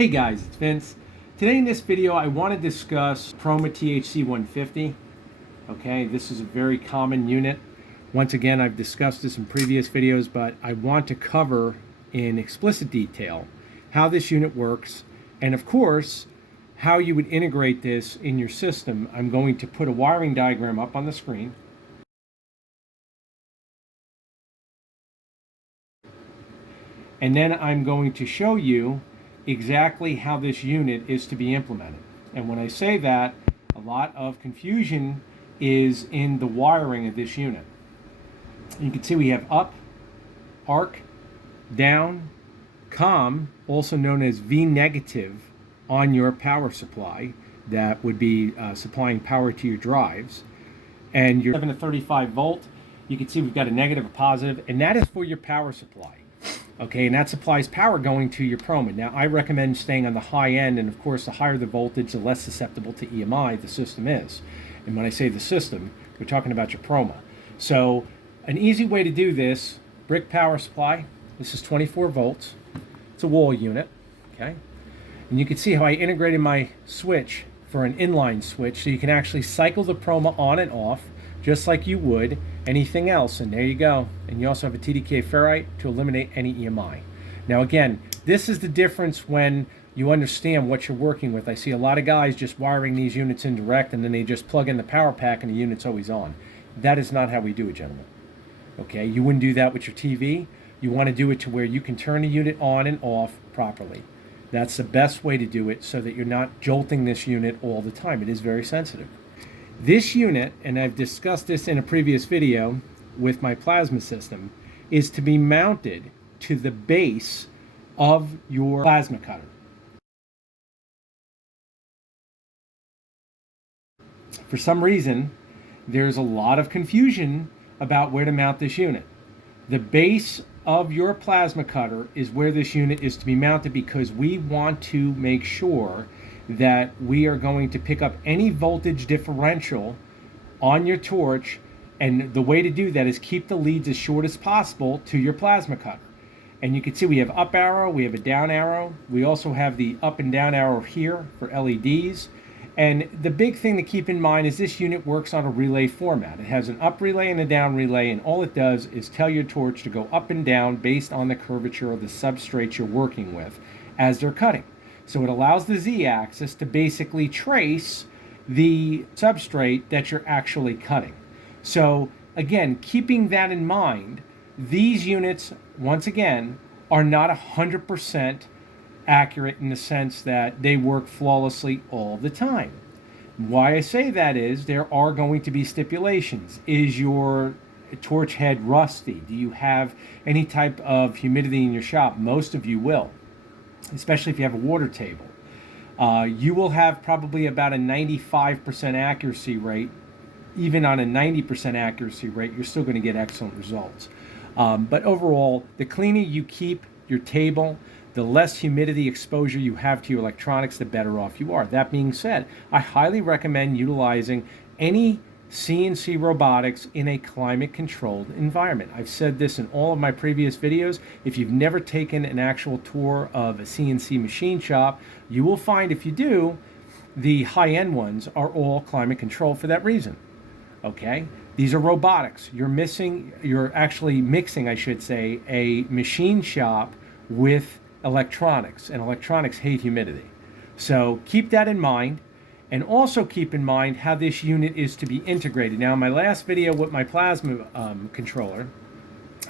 Hey guys, it's Vince. Today in this video I want to discuss Proma THC 150. Okay, this is a very common unit. Once again, I've discussed this in previous videos, but I want to cover in explicit detail how this unit works and of course how you would integrate this in your system. I'm going to put a wiring diagram up on the screen. And then I'm going to show you exactly how this unit is to be implemented. And when I say that, a lot of confusion is in the wiring of this unit. You can see we have up, arc, down, COM, also known as V negative, on your power supply that would be supplying power to your drives. And your 7 to 35 volt, you can see we've got a negative, a positive, and that is for your power supply. Okay, and that supplies power going to your Proma. Now, I recommend staying on the high end, and of course, the higher the voltage, the less susceptible to EMI the system is. And when I say the system, we're talking about your Proma. So, an easy way to do this, brick power supply. This is 24 volts. It's a wall unit, okay? And you can see how I integrated my switch for an inline switch, so you can actually cycle the Proma on and off, just like you would anything else, and there you go. And you also have a TDK ferrite to eliminate any EMI. Now again, this is the difference when you understand what you're working with. I see a lot of guys just wiring these units in direct and then they just plug in the power pack and the unit's always on. That is not how we do it, gentlemen. Okay, you wouldn't do that with your TV. You want to do it to where you can turn the unit on and off properly. That's the best way to do it so that you're not jolting this unit all the time. It is very sensitive. This unit, and I've discussed this in a previous video with my plasma system, is to be mounted to the base of your plasma cutter. For some reason, there's a lot of confusion about where to mount this unit. The base of your plasma cutter is where this unit is to be mounted because we want to make sure that we are going to pick up any voltage differential on your torch, and the way to do that is keep the leads as short as possible to your plasma cutter. And you can see we have up arrow, we have a down arrow, we also have the up and down arrow here for LEDs. And the big thing to keep in mind is this unit works on a relay format. It has an up relay and a down relay, and all it does is tell your torch to go up and down based on the curvature of the substrate you're working with as they're cutting. So it allows the Z-axis to basically trace the substrate that you're actually cutting. So again, keeping that in mind, these units, once again, are not 100% accurate in the sense that they work flawlessly all the time. Why I say that is there are going to be stipulations. Is your torch head rusty? Do you have any type of humidity in your shop? Most of you will, especially if you have a water table. You will have probably about a 95% accuracy rate. Even on a 90% accuracy rate, you're still going to get excellent results. But overall, the cleaner you keep your table, the less humidity exposure you have to your electronics, the better off you are. That being said, I highly recommend utilizing any CNC robotics in a climate-controlled environment. I've said this in all of my previous videos. If you've never taken an actual tour of a CNC machine shop, you will find if you do, the high-end ones are all climate-controlled for that reason. Okay? These are robotics. You're actually mixing, I should say, a machine shop with electronics, and electronics hate humidity. So keep that in mind. And also keep in mind how this unit is to be integrated. Now, in my last video with my plasma controller,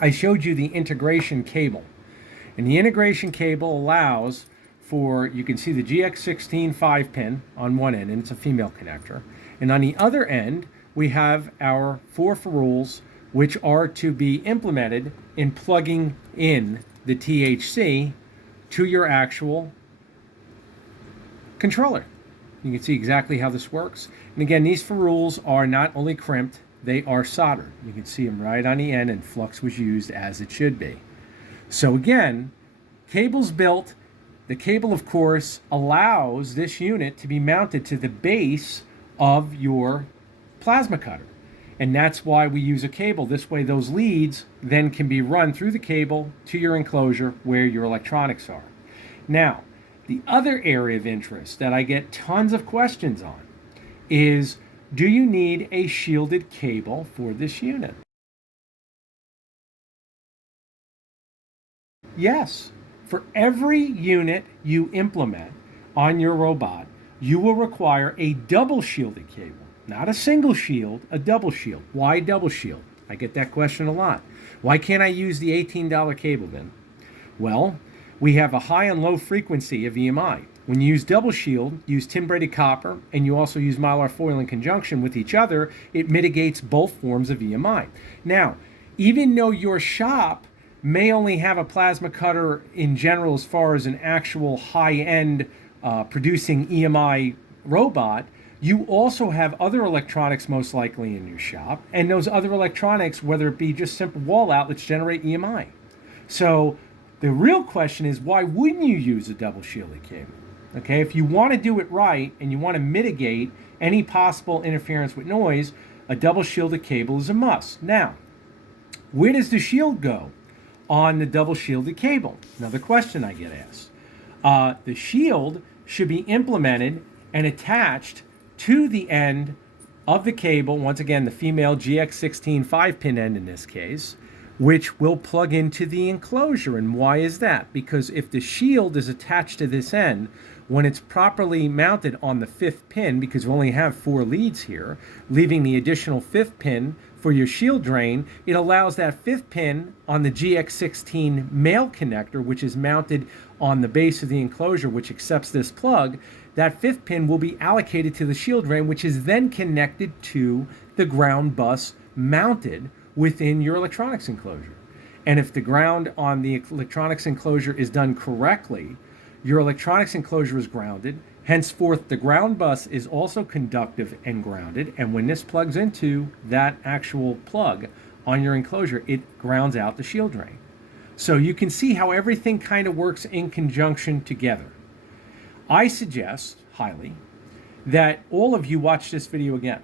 I showed you the integration cable. And the integration cable allows for, you can see the GX16 5-pin on one end, and it's a female connector. And on the other end, we have our 4 ferrules, which are to be implemented in plugging in the THC to your actual controller. You can see exactly how this works. And again, these ferrules are not only crimped, they are soldered. You can see them right on the end, and flux was used as it should be. So again, cable's built. The cable, of course, allows this unit to be mounted to the base of your plasma cutter. And that's why we use a cable. This way those leads then can be run through the cable to your enclosure where your electronics are. Now, The other area of interest that I get tons of questions on is, do you need a shielded cable for this unit? Yes. For every unit you implement on your robot, you will require a double shielded cable. Not a single shield, a double shield. Why double shield? I get that question a lot. Why can't I use the $18 cable then? Well, we have a high and low frequency of EMI. When you use double shield, use tin-braided copper, and you also use mylar foil in conjunction with each other, it mitigates both forms of EMI. Now, even though your shop may only have a plasma cutter in general as far as an actual high-end producing EMI robot, you also have other electronics most likely in your shop, and those other electronics, whether it be just simple wall outlets, generate EMI. So the real question is, why wouldn't you use a double shielded cable? Okay, if you want to do it right and you want to mitigate any possible interference with noise, a double shielded cable is a must. Now, where does the shield go on the double shielded cable? Another question I get asked. The shield should be implemented and attached to the end of the cable, once again, the female GX16 5-pin end in this case, which will plug into the enclosure. And why is that? Because if the shield is attached to this end, when it's properly mounted on the 5th pin, because we only have 4 leads here, leaving the additional 5th pin for your shield drain, it allows that 5th pin on the GX16 male connector, which is mounted on the base of the enclosure, which accepts this plug. That 5th pin will be allocated to the shield drain, which is then connected to the ground bus mounted within your electronics enclosure. And if the ground on the electronics enclosure is done correctly, your electronics enclosure is grounded. Henceforth, the ground bus is also conductive and grounded. And when this plugs into that actual plug on your enclosure, it grounds out the shield drain. So you can see how everything kind of works in conjunction together. I suggest highly that all of you watch this video again.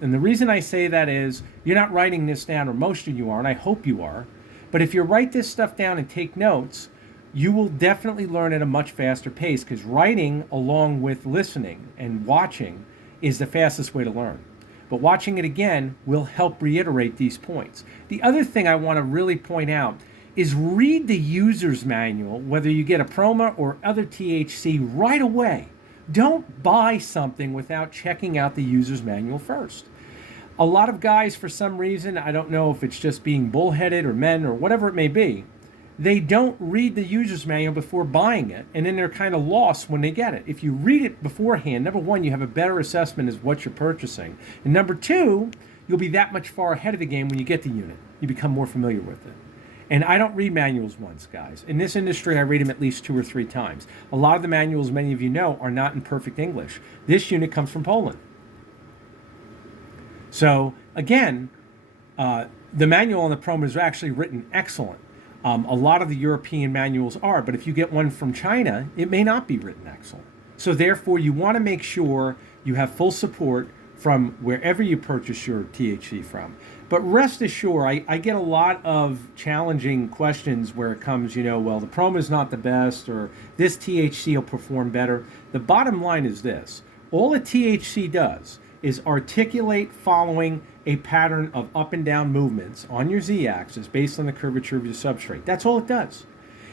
And the reason I say that is you're not writing this down, or most of you are, and I hope you are. But if you write this stuff down and take notes, you will definitely learn at a much faster pace, because writing along with listening and watching is the fastest way to learn. But watching it again will help reiterate these points. The other thing I want to really point out is read the user's manual, whether you get a Proma or other THC, right away. Don't buy something without checking out the user's manual first. A lot of guys, for some reason, I don't know if it's just being bullheaded or men or whatever it may be, they don't read the user's manual before buying it, and then they're kind of lost when they get it. If you read it beforehand, number one, you have a better assessment of what you're purchasing. And number two, you'll be that much far ahead of the game when you get the unit. You become more familiar with it. And I don't read manuals once, guys. In this industry, I read them at least 2 or 3 times. A lot of the manuals, many of you know, are not in perfect English. This unit comes from Poland. So, again, the manual on the Proma is actually written excellent. A lot of the European manuals are, but if you get one from China, it may not be written excellent. So therefore, you want to make sure you have full support from wherever you purchase your THC from. But rest assured, I get a lot of challenging questions where it comes, well, the Proma is not the best, or this THC will perform better. The bottom line is this. All a THC does is articulate following a pattern of up and down movements on your z-axis based on the curvature of your substrate. That's all it does.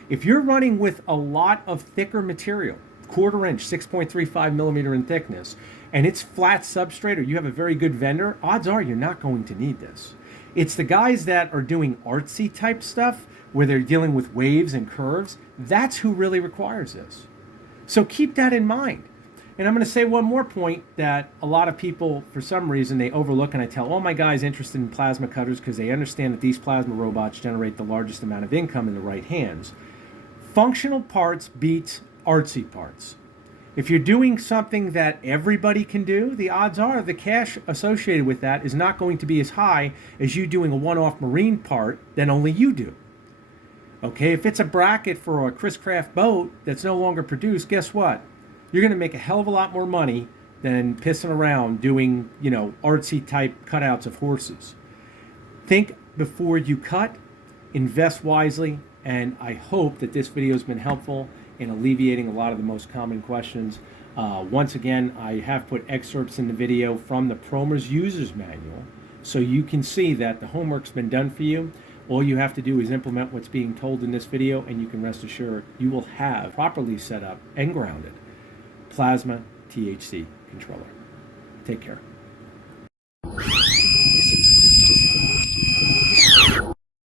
If you're running with a lot of thicker material, 1/4 inch, 6.35 millimeter in thickness, and it's flat substrate, or you have a very good vendor, odds are you're not going to need this. It's the guys that are doing artsy type stuff where they're dealing with waves and curves, that's who really requires this. So keep that in mind. And I'm going to say one more point that a lot of people, for some reason, they overlook, and I tell all my guys interested in plasma cutters because they understand that these plasma robots generate the largest amount of income in the right hands. Functional parts beats artsy parts. If you're doing something that everybody can do, the odds are the cash associated with that is not going to be as high as you doing a one-off marine part that only you do. Okay, if it's a bracket for a Chris Craft boat that's no longer produced, guess what? You're going to make a hell of a lot more money than pissing around doing, artsy type cutouts of horses. Think before you cut, invest wisely, And I hope that this video has been helpful in alleviating a lot of the most common questions. Once again, I have put excerpts in the video from the Proma's User's Manual, so you can see that the homework's been done for you. All you have to do is implement what's being told in this video, and you can rest assured you will have properly set up and grounded plasma THC controller. Take care.